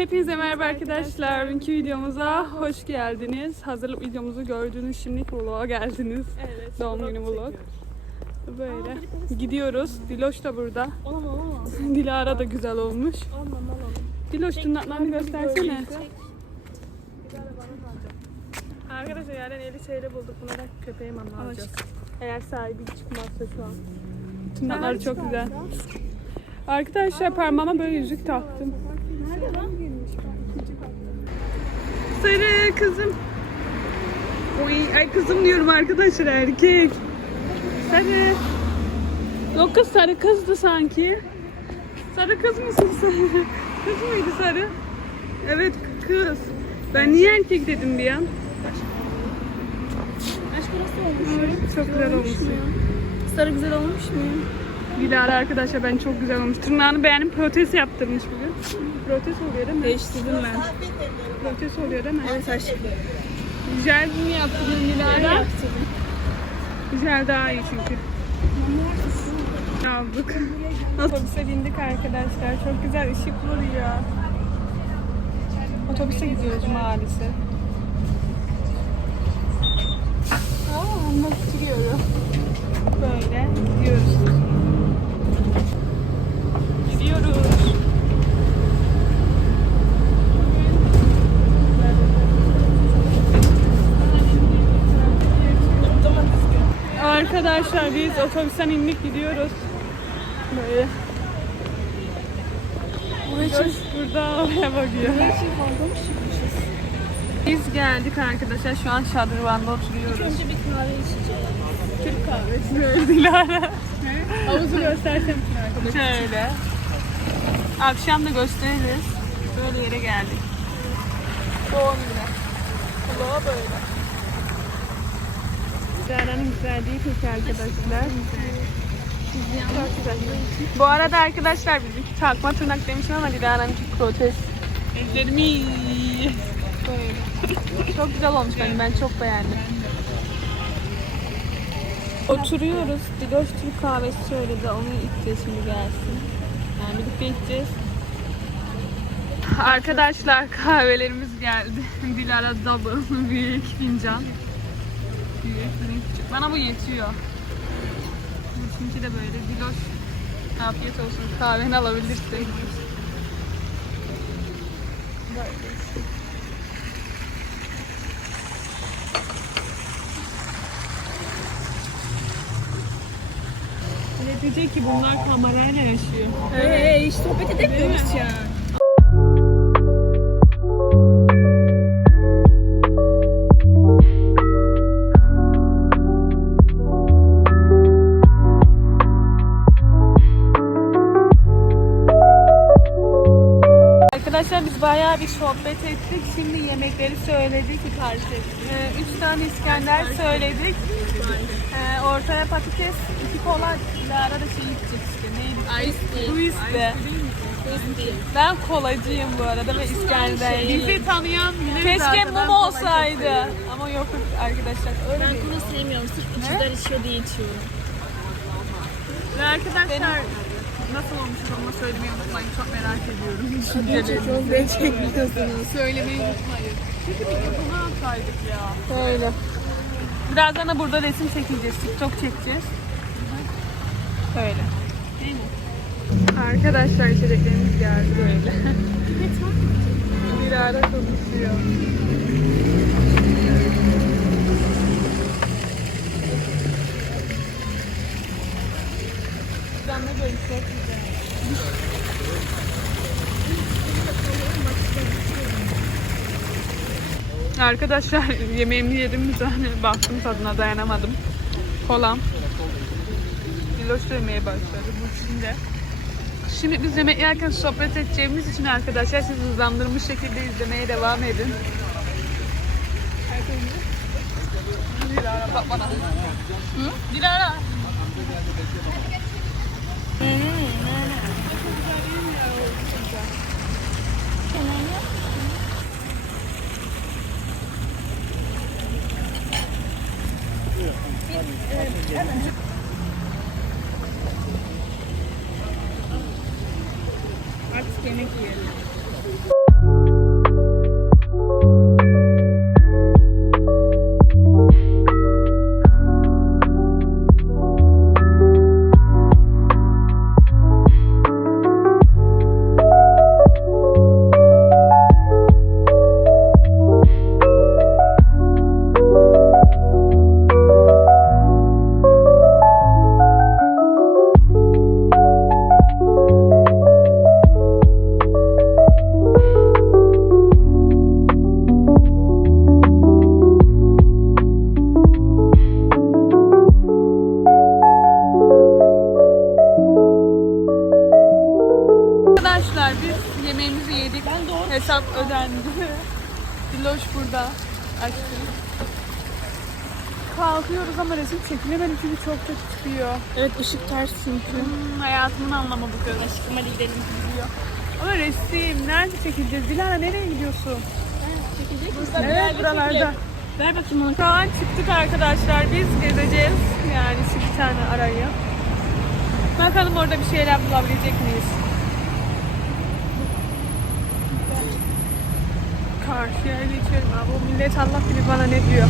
Hepinize merhaba arkadaşlar. Bugünkü videomuza hoş geldiniz. Hazırlık videomuzu gördüğünüz şimdilik vloga geldiniz. Evet. Doğum günü vlog. Böyle. Gidiyoruz. Diloş da burada. Oğlum oğlum. Dilara da güzel olmuş. Oğlum oğlum. Diloş tırnaklarını göstersene. Arkadaşlar yarın 50 TL bulduk. Buna da köpeğe mama alacağız. Eğer sahibi çıkmazsa şu an. Tırnakları çok güzel. Arkadaşlar parmağıma böyle yüzük taktım. Nerede lan? Sarı kızım. Oy, ay kızım diyorum arkadaşlar erkek. Sarı. Yok kız sarı kızdı sanki. Sarı kız mısın sarı? Kız mıydı sarı? Evet kız. Ben niye erkek dedim bir an? Aşk nasıl olmuş? Çok güzel olmuşsun. Sarı güzel olmuş mu? Dilara arkadaşlar ben çok güzel olmuş. Tırnağını beğendim protez yaptırmış bugün. Protez oluyor değil mi? Değiştirdim ben. Protez oluyor değil mi? Evet aşkım. Jel mi yaptırdın Dilara? Jel daha iyi çünkü. Aldık. Otobüse bindik arkadaşlar. Çok güzel ışık vuruyor. Otobüse gidiyoruz maalesef. Aa, anlat sürüyorum. Böyle gidiyoruz. Gidiyoruz. Arkadaşlar biz otobüsten indik gidiyoruz. Böyle. Burada oraya bakıyor. Biz geldik arkadaşlar. Şu an şadırvanda oturuyoruz. Önce bir kahve içeceğiz. Türk kahvesi Dilara. Havuzu göstersem Şöyle. Akşam da gösteririz. Böyle yere geldik. Doğum günü. Kulağa böyle. Dilara'nın güzelliği peki arkadaşlar. Çok güzel. Bu arada arkadaşlar bizimki takma tırnak demişim ama Dilara'nınki protez. Ellerimi Böyle. Çok güzel olmuş bence. Ben çok beğendim. Oturuyoruz. Diloş Türk kahvesi söyledi. Onu içeceğiz şimdi gelsin. Yani birlikte içeceğiz. Arkadaşlar kahvelerimiz geldi. Dilara double. Büyük fincan. Büyük, küçük. Bana bu yetiyor. Çünkü de böyle. Diloş afiyet olsun. Kahveni alabilirsin. Böyle. Diyecek ki bunlar kamerayla yaşıyor. Hey, hiç sohbet edemiyoruz ya. Arkadaşlar biz bayağı bir sohbet ettik. Şimdi yemekleri söyledik. Sipariş ettik. Ee, üç tane İskender söyledik. Ee, ortaya patates, iki kola, Lara da şey içecek işte. Neydi? Ice Bu iste. Ben kolacıyım bu arada ve İskenderliyim. Bizi tanıyan bilir Keşke mum olsaydı. Ama yok arkadaşlar. Öyle Ben değil. kola sevmiyorum. Sırf içiler içiyor diye içiyorum. Ve arkadaşlar nasıl olmuş onu söylemeyi unutmayın. Çok merak ediyorum. Düşüncelerinizi. çekmiyorsunuz. Söylemeyi unutmayın. Çünkü mikrofonu atsaydık ya. Öyle. Birazdan da burada resim çekeceğiz. TikTok çekeceğiz. Öyle. Arkadaşlar içeceklerimiz geldi böyle. Bir ara konuşuyor. Buradan da böyle çok güzel. Arkadaşlar yemeğimi yedim bir tane baktım tadına dayanamadım. Kolam. Diloş da yemeye başladı bu içinde. Şimdi biz yemek yerken sohbet edeceğimiz için arkadaşlar siz hızlandırmış şekilde izlemeye devam edin. Dilara bak bana. Hı? Dilara. Artık burada. Açtım. Kalkıyoruz ama resim çekilemedim çünkü çok kötü çıkıyor. Evet ışık ters çünkü. Hmm, hayatımın anlamı bu kız. Aşkım hadi gidelim. Gidiyor. Ama resim nerede çekileceğiz? Dilara nereye gidiyorsun? Çekecek misin? Evet buralarda. Ver bakayım onu. Şu an çıktık arkadaşlar. Biz gezeceğiz. Yani şu bir tane arayı. Bakalım orada bir şeyler bulabilecek miyiz? Karşıya geçelim abi. Bu millet Allah bilir bana ne diyor.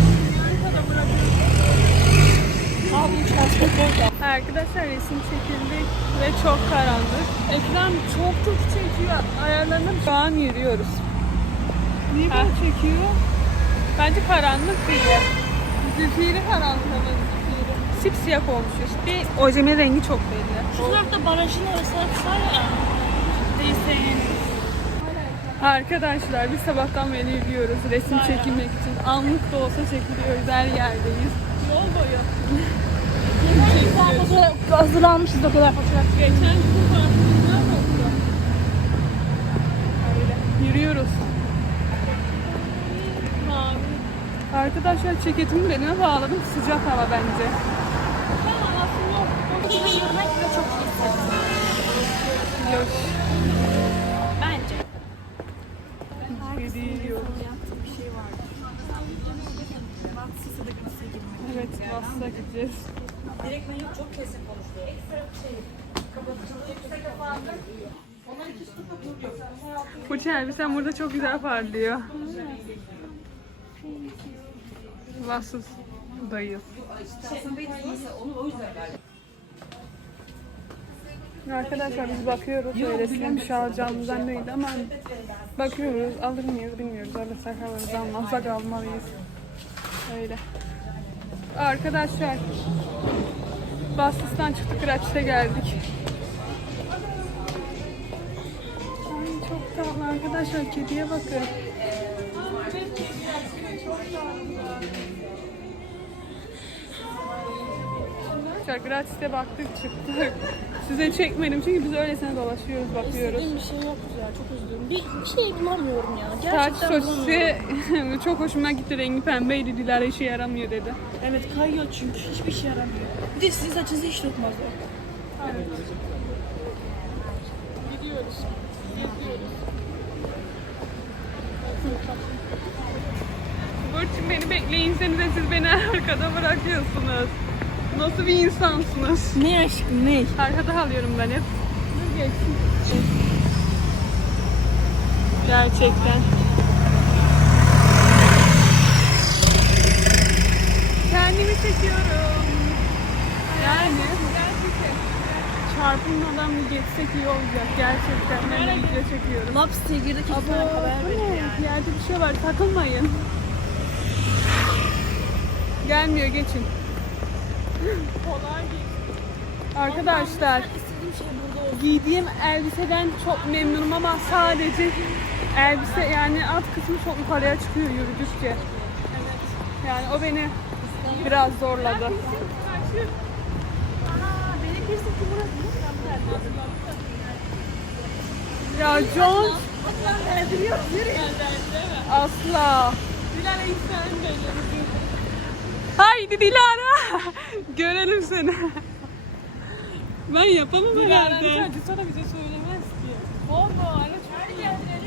Arkadaşlar resim çekildik ve çok karanlık. Ekran çok çok çekiyor. Ayarlarına şu an yürüyoruz. Niye böyle çekiyor? Bence karanlık değil. Zifiri karanlık ama zifiri. Sipsiyah olmuşuz. Bir ojemin rengi çok belli. Şu tarafta barajın orası var ya. Neyse. Arkadaşlar biz sabahtan beri yürüyoruz resim çekilmek için. Anlık da olsa çekiliyoruz her yerdeyiz. Yol boyu. Fotoğraf hazırlanmışız o kadar fotoğraf. Geçen gün oldu. Öyle. Yürüyoruz. Arkadaşlar ceketimi belime bağladım. Sıcak hava bence. Yürümek çok iyi hissettim. Yok. Yaptığı bir şey vardı. Batsızı da gitse girmek. Evet, Vas'a gideceğiz. Direkt ben yok çok kesin konuşuyor. Burçin elbisen burada çok güzel parlıyor. Vassız dayı. Arkadaşlar biz bakıyoruz. Öylesine bir şey alacağımızdan değil ama bakıyoruz. Alır mıyız bilmiyoruz. Alırsak alırız. Almazsak almalıyız. Öyle. Arkadaşlar Bassız'dan çıktık. Raç'ta geldik. Ay çok tatlı arkadaşlar. Kediye bakın. Arkadaşlar gratis'te baktık çıktık. Size çekmedim çünkü biz öylesine dolaşıyoruz bakıyoruz. İstediğim bir şey yok ya. Çok üzüldüm. Bir, bir şey bulamıyorum ya. Saç Gerçekten bulamıyorum. sosisi çok hoşuma gitti. Rengi pembeydi. Dilara işe yaramıyor dedi. Evet kayıyor çünkü hiçbir şey yaramıyor. Bir de sizin saçınızı hiç tutmaz o. Gidiyoruz. Gidiyoruz. Burçin beni bekleyinseniz de siz beni arkada bırakıyorsunuz. Nasıl bir insansınız? Ne aşkım ne? Arkada alıyorum ben hep. Dur geçsin. Gerçekten. Kendimi çekiyorum. Yani çarpılmadan bir geçsek iyi olacak gerçekten. Ben de video çekiyorum. Laps iki tane haber ne? yani. Yerde bir şey var takılmayın. Gelmiyor geçin. Kolay Arkadaşlar İstediğim şey burada olsun. giydiğim elbiseden çok memnunum ama sadece elbise yani alt kısmı çok yukarıya çıkıyor yürüdükçe. Yani o beni biraz zorladı. Ya John? asla. Haydi Dilara. Görelim seni. Ben yapamam herhalde. sana bize söylemez ki. Olma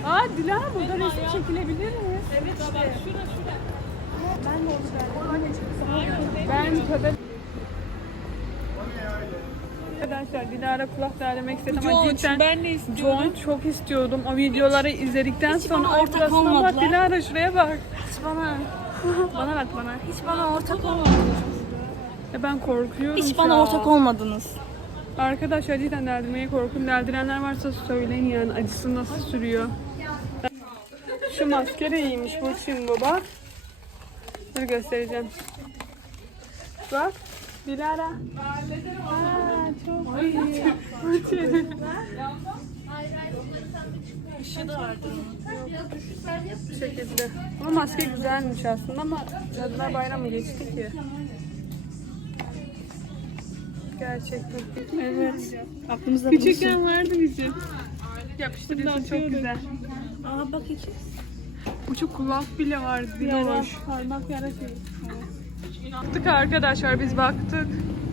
Aa Dilara burada resim çekilebilir mi? Evet işte. Bak şura şura. Ben de onu Ben kadar... Arkadaşlar Dilara kulak derlemek istedi ama cidden ben de istiyorum. John çok istiyordum. O videoları izledikten Hiç sonra arkasına bak. Dilara şuraya bak. Hiç bana, Bana bak bana. hiç bana ortak olmadınız. Ya ben korkuyorum Hiç bana an. ortak olmadınız. Arkadaşlar cidden deldirmeye korkum. Deldirenler varsa söyleyin yani acısı nasıl sürüyor. Şu maske de iyiymiş bu şimdi bu bak. Dur göstereceğim. Bak. Dilara. Aa, çok iyi. Işığı da vardı. Bu şekilde. Ama maske güzelmiş aslında ama Cadılar Bayramı geçti ki. Gerçekten. Evet. Aklımızda. Küçükken vardı bizim. Yapıştırıyorsun çok güzel. Aa bak iki. Uçuk kulak bile var. Hoş. parmak yara şey. Baktık arkadaşlar biz baktık.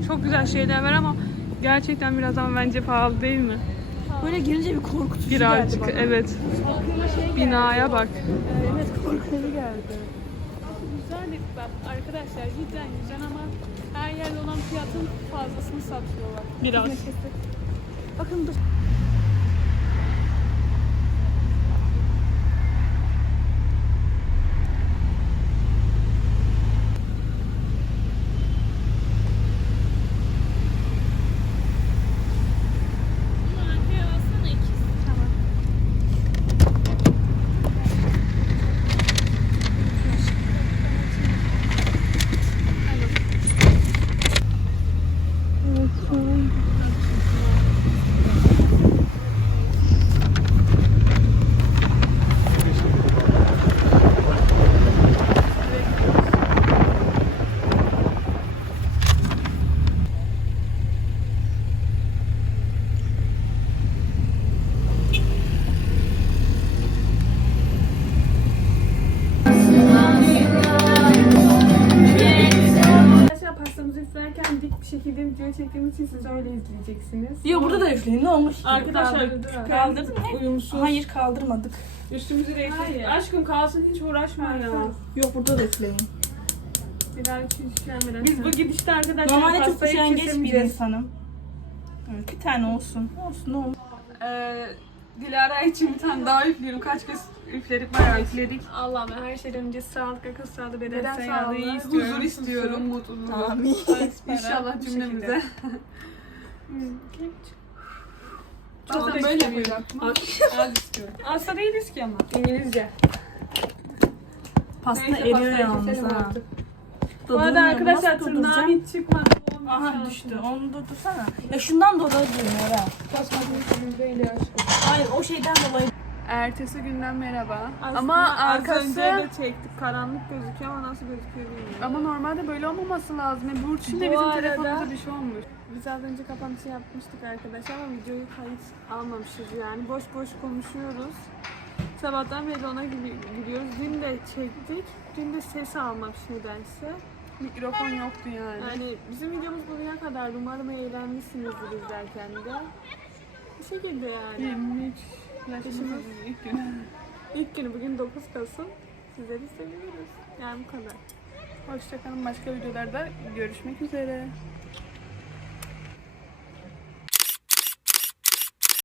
Çok güzel şeyler var ama gerçekten biraz ama bence pahalı değil mi? Böyle girince bir korkutucu Birazcık geldi bana. evet. Aklıma şey geldi. Binaya bak. Evet korkutucu geldi. Güzel bak arkadaşlar cidden güzel ama her yerde olan fiyatın fazlasını satıyorlar. Biraz. Bakın dur. Şekilde video çektiğimiz için siz öyle izleyeceksiniz. Yo burada da üfleyin ne olmuş? Arkadaşlar Kaldırdın mı? Uyumsuz. Hayır kaldırmadık. Üstümüzü renkli. Aşkım kalsın hiç uğraşma ya. Yok burada da üfleyin. Bir daha hiç üşenmeden. Biz bu gidişte arkadaşlar Normalde çok pastayı üşengeç bir kesemeyeceğiz. insanım. Evet, bir tane olsun. Olsun olur. Ee, Dilara için bir tane daha üfleyelim. Kaç kez üfledik bayağı üfledik. Allah'ım her şeyden önce sağlık, akıl sağlığı, beden, Beden sağlığı, sağlığı, istiyorum. huzur istiyorum. mutluluk. Amin. İnşallah cümlemize. Çok Bazen da böyle yapacağım. Az istiyorum. Asla değiliz ki ama. İngilizce. Pasta eriyor yalnız ha. Bu arada arkadaşlar tırnağım hiç çıkmadı. Aha düştü. Onu da dursana. Ya şundan dolayı diyorum Eren. Hayır o şeyden dolayı. Ertesi günden merhaba. Aslında ama az arkası önce de çektik. Karanlık gözüküyor ama nasıl gözüküyor bilmiyorum. Ama normalde böyle olmaması lazım. Yani Burçin de Bu bizim arada- telefonumuza bir şey olmuş. Biz az önce kapanışı yapmıştık arkadaşlar ama videoyu kayıt almamışız yani. Boş boş konuşuyoruz. Sabahtan beri ona gidi- gidiyoruz. Dün de çektik. Dün de ses almamış nedense. Mikrofon yoktu yani. Yani bizim videomuz bugüne kadar umarım eğlenmişsinizdir izlerken de. Bu şekilde yani. 23 yaşımız ilk günü. İlk günü bugün 9 Kasım. Sizleri seviyoruz. Yani bu kadar. Hoşçakalın. Başka videolarda görüşmek üzere.